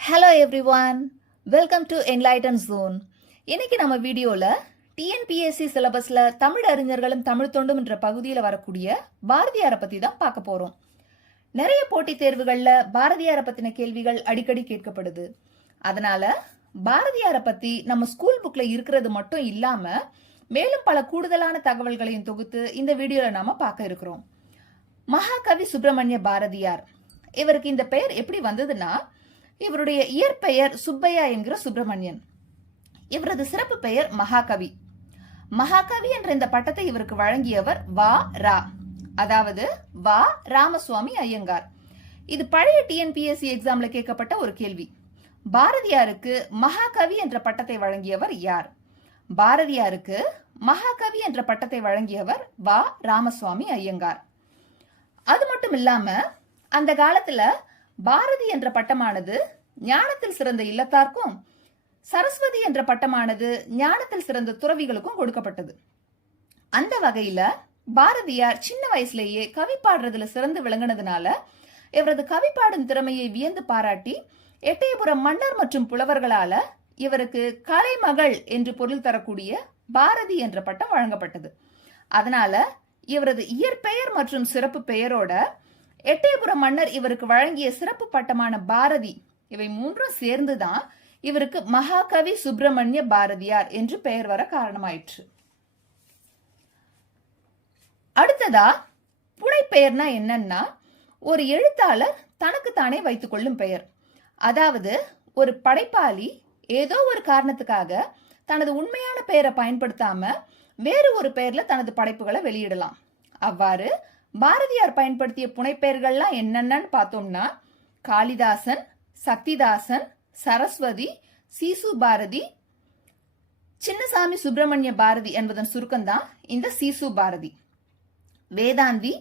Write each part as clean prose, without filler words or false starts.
Hello everyone, welcome to Enlighten Zone. இன்னைக்கு நம்ம வீடியோல டிஎன்பிஎஸ்சி சிலபஸ்ல தமிழ் அறிஞர்களும் தமிழ் தொண்டும் என்ற பகுதியில் வரக்கூடிய பாரதியாரை பத்தி தான் பார்க்க போறோம். நிறைய போட்டித் தேர்வுகள்ல பாரதியாரை பத்தின கேள்விகள் அடிக்கடி கேட்கப்படுது. அதனால பாரதியாரை பத்தி நம்ம ஸ்கூல் புக்ல இருக்கிறது மட்டும் இல்லாம மேலும் பல கூடுதலான தகவல்களையும் தொகுத்து இந்த வீடியோல நாம பார்க்க இருக்கிறோம். மகாகவி சுப்பிரமணிய பாரதியார், இவருக்கு இந்த பெயர் எப்படி வந்ததுன்னா, இவருடைய இயற்பெயர் சுப்பையா என்கிற சுப்பிரமணியன். இவரது சிறப்பு பெயர் மகாகவி. மகாகவி என்ற இந்த பட்டத்தை இவருக்கு வழங்கியவர் வா ரா, அதாவது வா ராமசுவாமி ஐயங்கார். இது பழைய டிஎன்பிஎஸ்சி எக்ஸாம்ல கேட்கப்பட்ட ஒரு கேள்வி. பாரதியாருக்கு மகாகவி என்ற பட்டத்தை வழங்கியவர் யார்? பாரதியாருக்கு மகாகவி என்ற பட்டத்தை வழங்கியவர் வா ராமசுவாமி ஐயங்கார். அது மட்டும் இல்லாம அந்த காலத்துல பாரதி என்ற பட்டமானது ஞானத்தில் சிறந்த இல்லத்தார்க்கும், சரஸ்வதி என்ற பட்டமானது ஞானத்தில் சிறந்த துறவிகளுக்கும் கொடுக்கப்பட்டது. அந்த வகையில பாரதியார் சின்ன வயசுலேயே கவி பாடுறதுல சிறந்து விளங்கினதுனால இவரது கவி பாடும் திறமையை வியந்து பாராட்டி எட்டயபுரம் மன்னர் மற்றும் புலவர்களால இவருக்கு கலைமகள் என்று பொருள் தரக்கூடிய பாரதி என்ற பட்டம் வழங்கப்பட்டது. அதனால இவரது இயற்பெயர் மற்றும் சிறப்பு பெயரோட எட்டயபுரம் மன்னர் இவருக்கு வழங்கிய சிறப்பு பட்டமான பாரதி, இவை மூன்றும் சேர்ந்துதான் இவருக்கு மகாகவி சுப்பிரமணிய பாரதியார் என்று பெயர் வர காரணமாயிற்று. அடுத்ததா புனைப்பெயர்னா என்னன்னா, ஒரு எழுத்தாளர் தனக்கு தானே வைத்துக் கொள்ளும் பெயர். அதாவது ஒரு படைப்பாளி ஏதோ ஒரு காரணத்துக்காக தனது உண்மையான பெயரை பயன்படுத்தாம வேறு ஒரு பெயர்ல தனது படைப்புகளை வெளியிடலாம். அவ்வாறு பாரதியார் பயன்படுத்திய புனைப்பெயர்கள்லாம் என்னென்னு பார்த்தோம்னா, காளிதாசன், சக்திதாசன், சரஸ்வதி, சீசு பாரதி, சின்னசாமி சுப்பிரமணிய பாரதி என்பதன் சுருக்கம்தான் இந்த சீசு பாரதி. வேதாந்தி,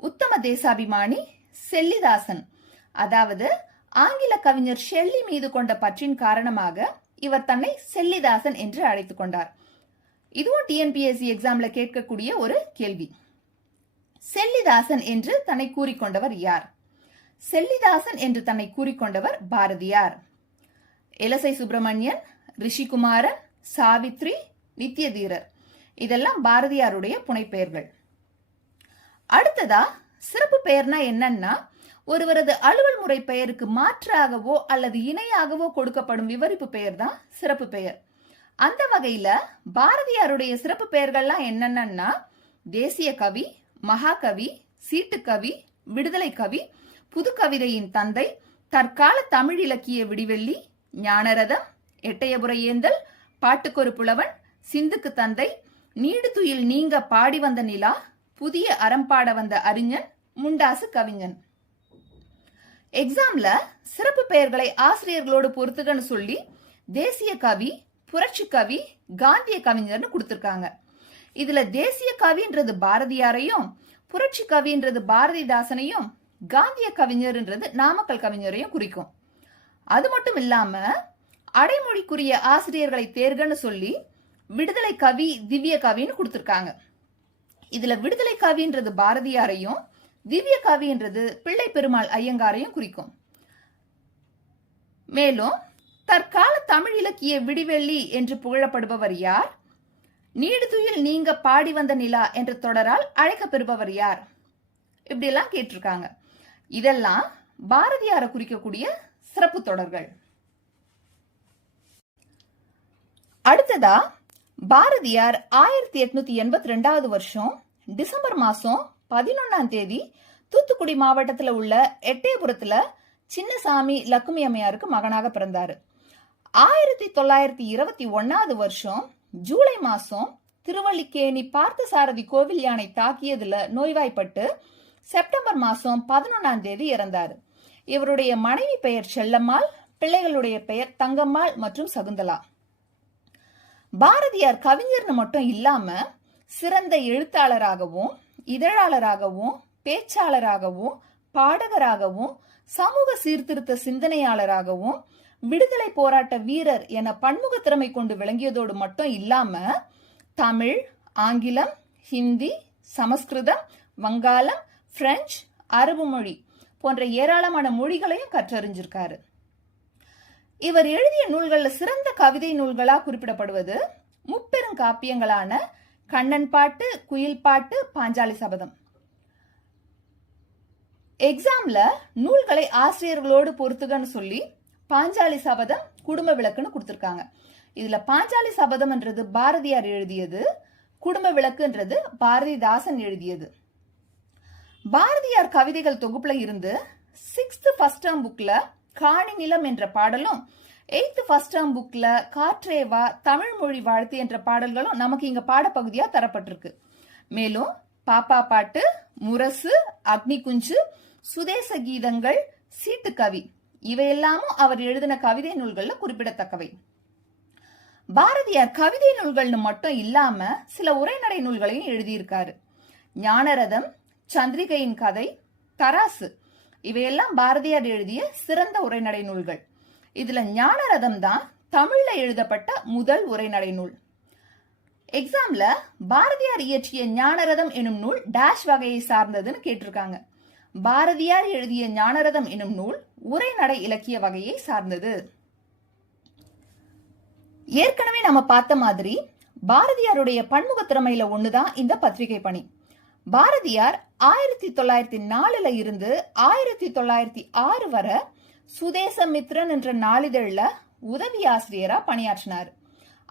உத்தம தேசாபிமானி, செல்லிதாசன், அதாவது ஆங்கில கவிஞர் ஷெல்லி மீது கொண்ட பற்றின் காரணமாக இவர் தன்னை செல்லிதாசன் என்று அழைத்துக் கொண்டார். இதுவும் டிஎன்பிஎஸ்சி எக்ஸாம்ல கேட்கக்கூடிய ஒரு கேள்வி. செல்லிதாசன் என்று தன்னை கூறிக்கொண்டவர் யார்? செல்லிதாசன் என்று தன்னை கூறிக்கொண்டவர் பாரதியார். எலசை சுப்பிரமணியன், ரிஷிகுமாரன், சாவித்ரி, நித்யதீரர், இதெல்லாம் பாரதியாருடைய புனைப்பெயர்கள். அடுத்ததா சிறப்பு பெயர்னா என்னன்னா, ஒருவரது அலுவல் முறை பெயருக்கு மாற்றாகவோ அல்லது இணையாகவோ கொடுக்கப்படும் விவரிப்பு பெயர் தான் சிறப்பு பெயர். அந்த வகையில பாரதியாருடைய சிறப்பு பெயர்கள்லாம் என்னென்னா, தேசிய கவி, மகாகவி, சீட்டுக்கவி, விடுதலை கவி, புது கவிதையின் தந்தை, தற்கால தமிழ் இலக்கிய விடிவெள்ளி, ஞானரதம், எட்டயபுர ஏந்தல், பாட்டுக்கொரு புலவன், சிந்துக்கு தந்தை, நீடு துயில் நீங்க பாடி வந்த நிலா, புதிய அறம்பாட வந்த அறிஞன், முண்டாசு கவிஞன். எக்ஸாம்ல சிறப்பு பெயர்களை ஆசிரியர்களோடு பொறுத்துக்கன்னு சொல்லி தேசிய கவி, புரட்சி கவி, காந்திய கவிஞர்னு கொடுத்திருக்காங்க. இதுல தேசிய கவின்றது பாரதியாரையும், புரட்சி கவின்றது பாரதிதாசனையும், காந்திய கவிஞர்ன்றது நாமக்கல் கவிஞரையும் குறிக்கும். அது மட்டும் இல்லாம அடைமொழிக்குரிய ஆசிரியர்களை தேர்கன்னு சொல்லி விடுதலை கவி, திவ்ய கவின்னு கொடுத்திருக்காங்க. இதுல விடுதலை கவின்றது பாரதியாரையும், திவ்ய கவின்றது பிள்ளை பெருமாள் ஐயங்காரையும் குறிக்கும். மேலும் தற்கால தமிழ் இலக்கிய விடிவெள்ளி என்று புகழப்படுபவர் யார்? நீடுதுயில் நீங்க பாடி வந்த நிலா என்ற தொடரால் அழைக்கப்பெறுபவர் யார்? இப்படி எல்லாம் கேட்டிருக்காங்க. இதெல்லாம் பாரதியாரை குறிக்கக்கூடிய சிறப்பு தொடர்கள். அடுத்ததா பாரதியார் 1882 வருஷம் டிசம்பர் மாசம் 11 தூத்துக்குடி மாவட்டத்தில் உள்ள எட்டயபுரத்துல சின்னசாமி லக்குமி அம்மையாருக்கு மகனாக பிறந்தாரு. 1921 வருஷம் ஜூலை மாசம் திருவல்லிக்கேணி பார்த்தசாரதி கோவில் யானை தாக்கியதுல நோய்வாய்ப்பட்டு செப்டம்பர் மாசம் 11 இறந்தாரு. இவருடைய மனைவி பெயர் செல்லம்மாள், பிள்ளைகளுடைய பெயர் தங்கம்மாள் மற்றும் சகுந்தலா. பாரதியார் கவிஞர்னு மட்டும் இல்லாம சிறந்த எழுத்தாளராகவும், இதழாளராகவும், பேச்சாளராகவும், பாடகராகவும், சமூக சீர்திருத்த சிந்தனையாளராகவும், விடுதலை போராட்ட வீரர் என பன்முக திறமை கொண்டு விளங்கியதோடு மட்டும் இல்லாம தமிழ், ஆங்கிலம், ஹிந்தி, சமஸ்கிருதம், வங்காளம், பிரெஞ்சு, அரபு மொழி போன்ற ஏராளமான மொழிகளையும் கற்றறிஞ்சிருக்காரு. இவர் எழுதிய நூல்கள்ல சிறந்த கவிதை நூல்களா குறிப்பிடப்படுவது முப்பெருங்காப்பியங்களான கண்ணன் பாட்டு, குயில் பாட்டு, பாஞ்சாலி சபதம். எக்ஸாம்ல நூல்களை ஆசிரியர்களோடு பொறுத்துகன்னு சொல்லி பாஞ்சாலி சபதம், குடும்ப விளக்குன்னு கொடுத்திருக்காங்க. இதுல பாஞ்சாலி சபதம்ன்றது பாரதியார் எழுதியது, குடும்ப விளக்குன்றது பாரதிதாசன் எழுதியது. பாரதியார் கவிதைகள் தொகுப்புல இருந்து 6th ஃபர்ஸ்ட் டேர்ம் புக்ல காணி நிலம் என்ற பாடலும், 8th ஃபர்ஸ்ட் டேர்ம் புக்ல காற்றேவா, தமிழ் மொழி வாழ்த்து என்ற பாடல்களும் நமக்கு இங்க பாடப்பகுதியா தரப்பட்டிருக்கு. மேலும் பாப்பா பாட்டு, முரசு, அக்னி குஞ்சு, சுதேச கீதங்கள், சீட்டுக்கவி இவையெல்லாமும் அவர் எழுதின கவிதை நூல்கள்ல குறிப்பிடத்தக்கவை. பாரதியார் கவிதை நூல்கள்னு மட்டும் இல்லாம சில உரைநடை நூல்களையும் எழுதியிருக்காரு. ஞானரதம், சந்திரிகையின் கதை, தராசு இவையெல்லாம் பாரதியார் எழுதிய சிறந்த உரைநடை நூல்கள். இதுல ஞானரதம் தான் தமிழ்ல எழுதப்பட்ட முதல் உரைநடை நூல். எக்ஸாம்ல பாரதியார் இயற்றிய ஞானரதம் எனும் நூல் டேஷ் வகையை சார்ந்ததுன்னு கேட்டிருக்காங்க. பாரதியார் எழுதிய ஞானரதம் எனும் நூல் உரைநடை இலக்கிய வகையை சார்ந்தது. ஏற்கனவே நம்ம பார்த்த மாதிரி பாரதியாருடைய பன்முக திறமையில ஒண்ணுதான் இந்த பத்திரிகை பணி. பாரதியார் 1904 இருந்து 1906 வரை சுதேசமித்ரன் என்ற நாளிதழ்ல உதவி ஆசிரியரா பணியாற்றினார்.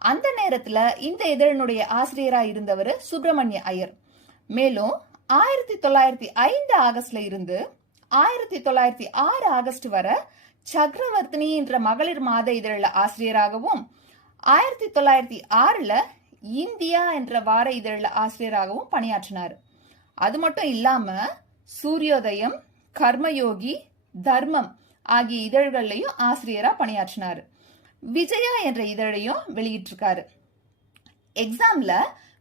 அந்த நேரத்துல இந்த இதழினுடைய ஆசிரியரா இருந்தவர் சுப்பிரமணிய ஐயர். மேலும் 1905 ஆகஸ்ட்ல இருந்து 1906 ஆகஸ்ட் வரை சக்கரவர்த்தினி என்ற மகளிர் மாத இதழ ஆசிரியராகவும், 1906 இந்தியா என்ற வார இதழ ஆசிரியராகவும் பணியாற்றினார். அது மட்டும் இல்லாம சூரியோதயம், கர்மயோகி, தர்மம் ஆகிய இதழ்கள்லையும் ஆசிரியரா பணியாற்றினார். விஜயா என்ற இதழையும் வெளியிட்டிருக்காரு. எக்ஸாம்ல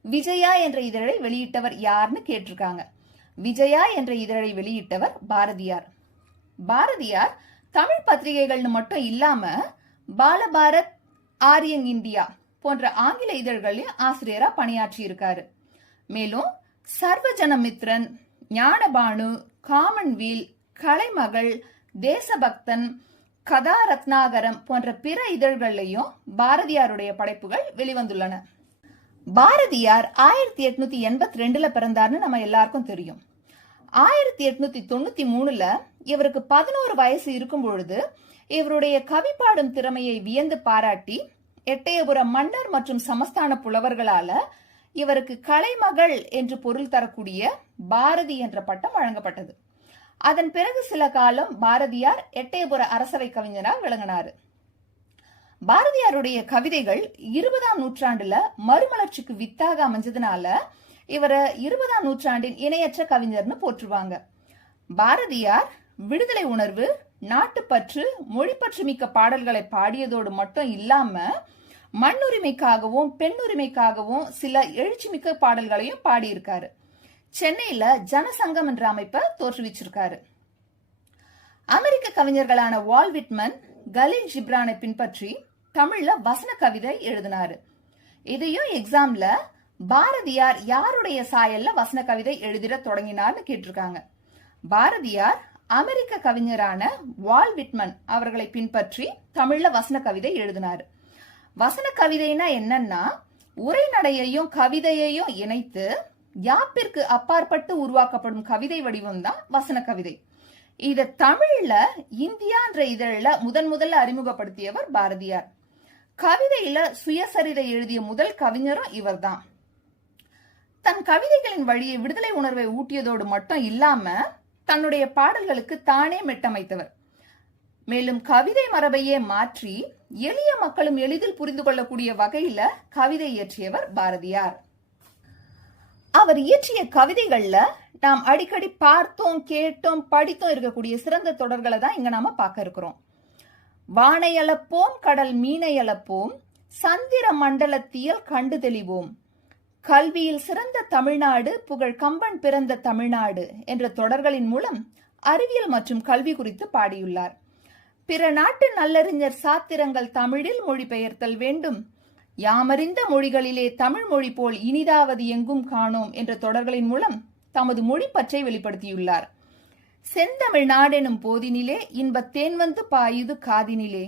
விஜயா என்ற இதழை வெளியிட்டவர் யாருன்னு கேட்டிருக்காங்க. விஜயா என்ற இதழை வெளியிட்டவர் பாரதியார். பாரதியார் தமிழ் பத்திரிகைகள்னு மட்டும் இல்லாம பாலபாரத், ஆரியன் இந்தியா போன்ற ஆங்கில இதழ்களையும் ஆசிரியரா பணியாற்றி இருக்காரு. மேலும் சர்வஜனமித்ரன், ஞானபானு, காமன்வீல், கலைமகள், தேசபக்தன், கதா ரத்னாகரம் போன்ற பிற இதழ்களையும் பாரதியாருடைய படைப்புகள் வெளிவந்துள்ளன. பாரதியார் 1882 பிறந்தார்னு நம்ம எல்லாருக்கும் தெரியும். 1893 இவருக்கு 11 வயசு இருக்கும் பொழுது இவருடைய கவி பாடும் திறமையை வியந்து பாராட்டி எட்டயபுரம் மன்னர் மற்றும் சமஸ்தான புலவர்களால இவருக்கு கலைமகள் என்று பொருள் தரக்கூடிய பாரதி என்ற பட்டம் வழங்கப்பட்டது. அதன் பிறகு சில காலம் பாரதியார் எட்டயபுர அரசவை கவிஞராக விளங்கினார். பாரதியாருடைய கவிதைகள் 20ஆம் நூற்றாண்டுல மறுமலர்ச்சிக்கு வித்தாக அமைஞ்சதுனால இவரை 20ஆம் நூற்றாண்டின் இணையற்ற கவிஞர்னு போற்றுவாங்க. பாரதியார் விடுதலை உணர்வு, நாட்டுப்பற்று, மொழிப்பற்று மிக்க பாடல்களை பாடியதோடு மட்டும் இல்லாம மண்ணுரிமைக்காகவும் பெண்ணுரிமைக்காகவும் சில எழுச்சிமிக்க பாடல்களையும் பாடியிருக்காரு. சென்னையில ஜனசங்கம் என்ற அமைப்பை தோற்றுவிச்சிருக்காரு. அமெரிக்க கவிஞர்களான வால் விட்மன், கலீல் ஜிப்ரானை பின்பற்றி தமிழ்ல வசன கவிதை எழுதினாரு. இதையும் எக்ஸாம்ல பாரதியார் யாருடைய சாயல்ல வசன கவிதை எழுதிட தொடங்கினார்னு கேட்டிருக்காங்க. பாரதியார் அமெரிக்க கவிஞரான வால் விட்மன் அவர்களை பின்பற்றி தமிழ்ல வசன கவிதை எழுதினாரு. வசன கவிதைனா என்னன்னா உரைநடையையும் கவிதையையும் இணைத்து யாப்பிற்கு அப்பாற்பட்டு உருவாக்கப்படும் கவிதை வடிவம் தான் வசன கவிதை. இத தமிழ்ல இந்தியா என்ற இதழில முதல்ல அறிமுகப்படுத்தியவர் பாரதியார். கவிதையில சுயசரிதை எழுதிய முதல் கவிஞரும் இவர்தான். தன் கவிதைகளின் வழியை விடுதலை உணர்வை ஊட்டியதோடு மட்டும் இல்லாம தன்னுடைய பாடல்களுக்கு தானே மெட்டமைத்தவர். மேலும் கவிதை மரபையே மாற்றி எளிய மக்களும் எளிதில் புரிந்து கொள்ளக்கூடிய வகையில கவிதை இயற்றியவர் பாரதியார். அவர் இயற்றிய கவிதைகள்ல நாம் அடிக்கடி பார்த்தோம், கேட்டோம், படித்தோம் இருக்கக்கூடிய சிறந்த தொடர்களை தான் இங்க நாம பார்க்க இருக்கிறோம். வானையளப்போம், கடல் மீனையளப்போம், சந்திர மண்டலத்தியல் கண்டு தெளிவோம், கல்வியில் சிறந்த தமிழ்நாடு, புகழ் கம்பன் பிறந்த தமிழ்நாடு என்ற தொடர்களின் மூலம் அறிவியல் மற்றும் கல்வி குறித்து பாடியுள்ளார். பிற நாட்டு நல்லறிஞர் சாத்திரங்கள் தமிழில் மொழிபெயர்த்தல் வேண்டும், யாமறிந்த மொழிகளிலே தமிழ் மொழி போல் இனிதாவது எங்கும் காணோம் என்ற தொடர்களின் மூலம் தமது மொழி பற்றை வெளிப்படுத்தியுள்ளார். செந்தமிழ் நாடெனும் போதினிலே இன்பத் தேன் வந்து பாயுது காதினிலே.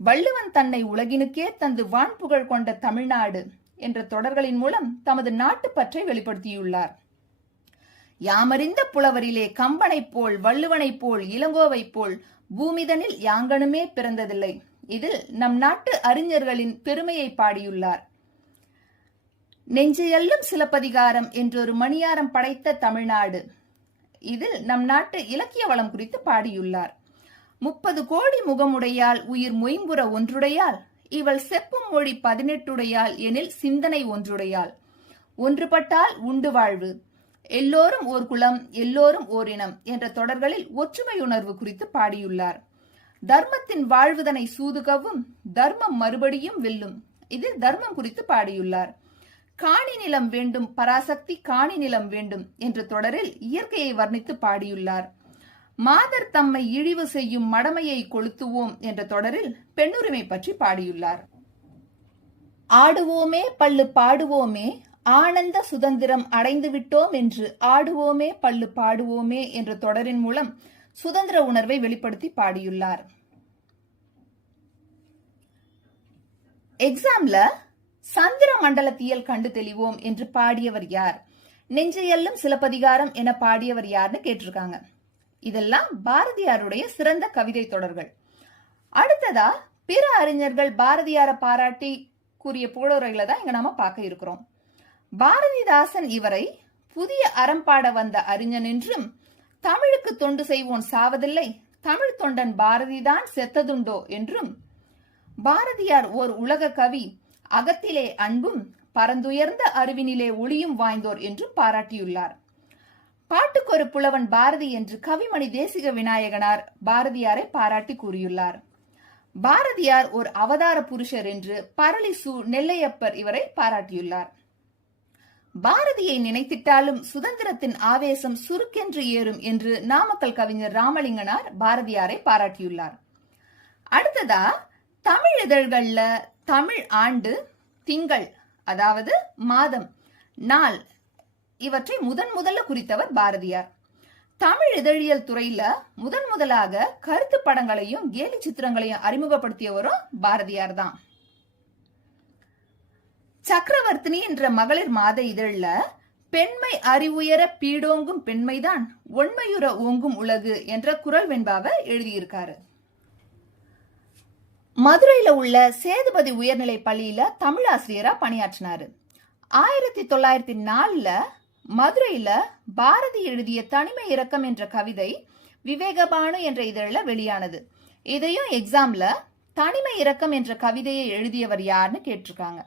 வள்ளுவன் தன்னை உலகினுக்கே தந்து வான்புகழ் கொண்ட தமிழ்நாடு என்ற தொடர்களின் மூலம் தமது நாட்டுப்பற்றை வெளிப்படுத்தியுள்ளார். யாமறிந்த புலவரிலே கம்பனைப் போல், வள்ளுவனைப் போல், இளங்கோவைப் போல் பூமிதனில் யாங்கனுமே பிறந்ததில்லை. இதில் நம் நாட்டு அறிஞர்களின் பெருமையை பாடியுள்ளார். நெஞ்சையல்லும் சிலப்பதிகாரம் என்றொரு மணியாரம் படைத்த தமிழ்நாடு. இதில் நம் நாட்டு இலக்கிய வளம் குறித்து பாடியுள்ளார். 30 கோடி முகமுடையால் உயிர் மொயம்புற ஒன்றுடையால், இவள் செப்பும் மொழி 18 எனில் சிந்தனை ஒன்றுடையால். ஒன்றுபட்டால் உண்டு வாழ்வு, எல்லோரும் ஓர் குலம், எல்லோரும் ஓரினம் என்ற தொடர்களில் ஒற்றுமை உணர்வு குறித்து பாடியுள்ளார். தர்மத்தின் வாழ்வுதனை சூதுகவும், தர்மம் மறுபடியும் வெல்லும். இதில் தர்மம் குறித்து பாடியுள்ளார். காணி நிலம் வேண்டும் பராசக்தி, காணி நிலம் வேண்டும் என்ற தொடரில் இயற்கையை வர்ணித்து பாடியுள்ளார். மாதர் தம்மை இழிவு செய்யும் மடமையை கொளுத்துவோம் என்ற தொடரில் பெண்ணுரிமை பற்றி பாடியுள்ளார். ஆடுவோமே பள்ளு பாடுவோமே, ஆனந்த சுதந்திரம் அடைந்து விட்டோம் என்று ஆடுவோமே பள்ளு பாடுவோமே என்ற தொடரின் மூலம் சுதந்திர உணர்வை வெளிப்படுத்தி பாடியுள்ளார். எக்ஸாம்ல சந்திர மண்டலத்தியல் கண்டு தெளிவோம் என்று பாடியவர் யார், நெஞ்சையல்லும் சிலப்பதிகாரம் என பாடியவர் யார்னு கேட்டிருக்காங்க. இதெல்லாம் பாரதியாருடைய சிறந்த கவிதை தொடர்கள். அடுத்ததா பிற அறிஞர்கள் பாரதியாரை பாராட்டி கூறிய புகழுரைகளை தான் இங்க நாம பார்க்க இருக்கிறோம். பாரதிதாசன் இவரை புதிய அறம்பாட வந்த அறிஞன் என்றும், தமிழுக்கு தொண்டு செய்வோன் சாவதில்லை, தமிழ் தொண்டன் பாரதிதான் செத்ததுண்டோ என்றும், பாரதியார் ஓர் உலக கவி, அகத்திலே அன்பும் பரந்துயர்ந்த அறிவினிலே ஒளியும் வாய்ந்தோர் என்றும் பாராட்டியுள்ளார். பாட்டுக்கொரு புலவன் பாரதி என்று கவிமணி தேசிக விநாயகனார் பாரதியாரை பாராட்டி கூறியுள்ளார். பாரதியார் ஒரு அவதார புருஷர் என்று பரளிசு நெல்லையப்பர் இவரை பாராட்டியுள்ளார். பாரதியை நினைத்திட்டாலும் சுதந்திரத்தின் ஆவேசம் சுருக்கென்று ஏறும் என்று நாமக்கல் கவிஞர் ராமலிங்கனார் பாரதியாரை பாராட்டியுள்ளார். அடுத்ததா தமிழ் இதழ்கள்ல தமிழ் ஆண்டு, திங்கள் அதாவது மாதம், நாள் இவற்றை முதல்ல குறித்தவர் பாரதியார். தமிழ் இதழியல் துறையில முதலாக கருத்து படங்களையும் கேலி சித்திரங்களையும் அறிமுகப்படுத்தியவரும் பாரதியார் தான். சக்கரவர்த்தினி என்ற மகளிர் மாத இதழ்ல பெண்மை அறிவுயர பீடோங்கும் பெண்மைதான் ஒண்மையுற ஓங்கும் உலகு என்ற குறள் வெண்பாவை எழுதியிருக்காரு. மதுரையில உள்ள சேதுபதி உயர்நிலை பள்ளியில தமிழாசிரியரா பணியாற்றினாரு. 1904 மதுரையில பாரதி எழுதிய தனிமை இரக்கம் என்ற கவிதை விவேகபானு என்ற இதழில வெளியானது. இதையும் எக்ஸாம்ல தனிமை இரக்கம் என்ற கவிதையை எழுதியவர் யாருன்னு கேட்டிருக்காங்க.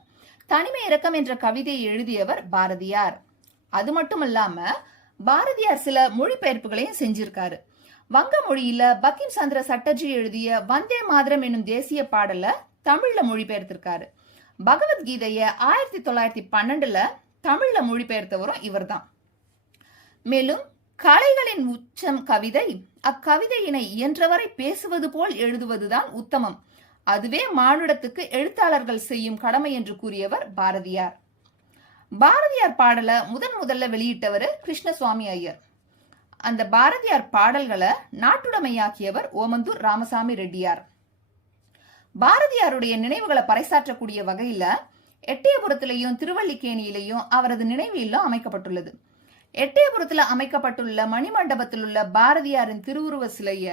தனிமை இரக்கம் என்ற கவிதையை எழுதியவர் பாரதியார். அது மட்டும் இல்லாம பாரதியார் சில மொழிபெயர்ப்புகளையும் செஞ்சிருக்காரு. வங்க மொழியில பங்கிம் சந்திர சட்டர்ஜி எழுதிய வந்தே மாதரம் என்னும் தேசிய பாடல தமிழ்ல மொழிபெயர்த்திருக்காரு. பகவத்கீதைய 1912 தமிழ்ல மொழிபெயர்த்தவரும் இவர்தான். மேலும் கலைகளின் உச்சம் கவிதை, அக்கவிதையினை இயன்றவரை பேசுவது போல் எழுதுவதுதான் உத்தமம், அதுவே மானுடத்துக்கு எழுத்தாளர்கள் செய்யும் கடமை என்று கூறியவர் பாரதியார். பாரதியார் பாடல முதல்ல வெளியிட்டவர் கிருஷ்ணசுவாமி ஐயர். அந்த பாரதியார் பாடல்களை நாட்டுடைமையாக்கியவர் ஓமந்தூர் ராமசாமி ரெட்டியார். பாரதியாருடைய நினைவுகளை பறைசாற்றக்கூடிய வகையில எட்டயபுரத்திலையும் திருவல்லிக்கேணியிலையும் அவரது நினைவு இல்லம் அமைக்கப்பட்டுள்ளது. எட்டயபுரத்துல அமைக்கப்பட்டுள்ள மணிமண்டபத்தில் உள்ள பாரதியாரின் திருவுருவ சிலைய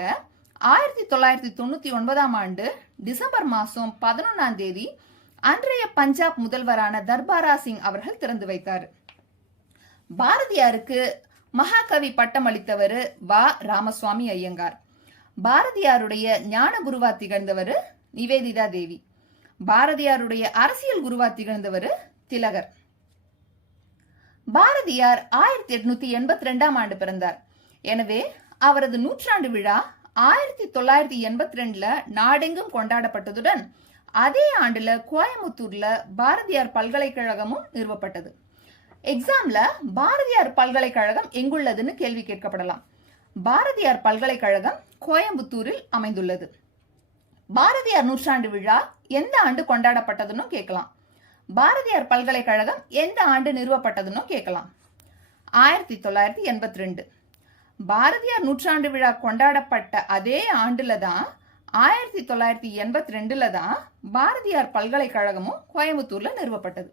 1999 டிசம்பர் மாசம் 11 அன்றைய பஞ்சாப் முதல்வரான தர்பாரா சிங் அவர்கள் திறந்து வைத்தார். பாரதியாருக்கு மகாகவி பட்டம் அளித்தவர் வா ராமசுவாமி ஐயங்கார். பாரதியாருடைய ஞான குருவா திகழ்ந்தவர் நிவேதிதா தேவி. பாரதியாருடைய அரசியல் குருவா திகழ்ந்தவர் திலகர். பாரதியார் 1882 பிறந்தார். எனவே அவரது நூற்றாண்டு விழா 1982 நாடெங்கும் கொண்டாடப்பட்டதுடன் அதே ஆண்டுல கோயமுத்தூர்ல பாரதியார் பல்கலைக்கழகமும் நிறுவப்பட்டது. எக்ஸாம்ல பாரதியார் பல்கலைக்கழகம் எங்குள்ளதுன்னு கேள்வி கேட்கப்படலாம். பாரதியார் பல்கலைக்கழகம் கோயம்புத்தூரில் அமைந்துள்ளது. பாரதியார் நூற்றாண்டு விழா எந்த ஆண்டு கொண்டாடப்பட்டதுன்னு கேட்கலாம். பாரதியார் பல்கலைக்கழகம் எந்த ஆண்டு நிறுவப்பட்டதுன்னு கேட்கலாம். 1982. பாரதியார் நூற்றாண்டு விழா கொண்டாடப்பட்ட அதே ஆண்டுல தான் 1982ல தான் பாரதியார் பல்கலைக்கழகமும் கோயம்புத்தூர்ல நிறுவப்பட்டது.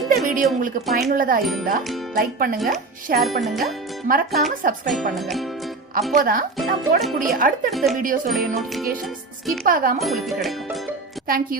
இந்த வீடியோ உங்களுக்கு பயனுள்ளதா இருந்தா லைக் பண்ணுங்க, ஷேர் பண்ணுங்க, மறக்காம சப்ஸ்கிரைப் பண்ணுங்க. அப்போதான் நான் போடக்கூடிய அடுத்தடுத்த வீடியோஸோட நோட்டிபிகேஷன்ஸ் ஸ்கிப் ஆகாம உங்களுக்கு கிடைக்கும். தேங்க்யூ.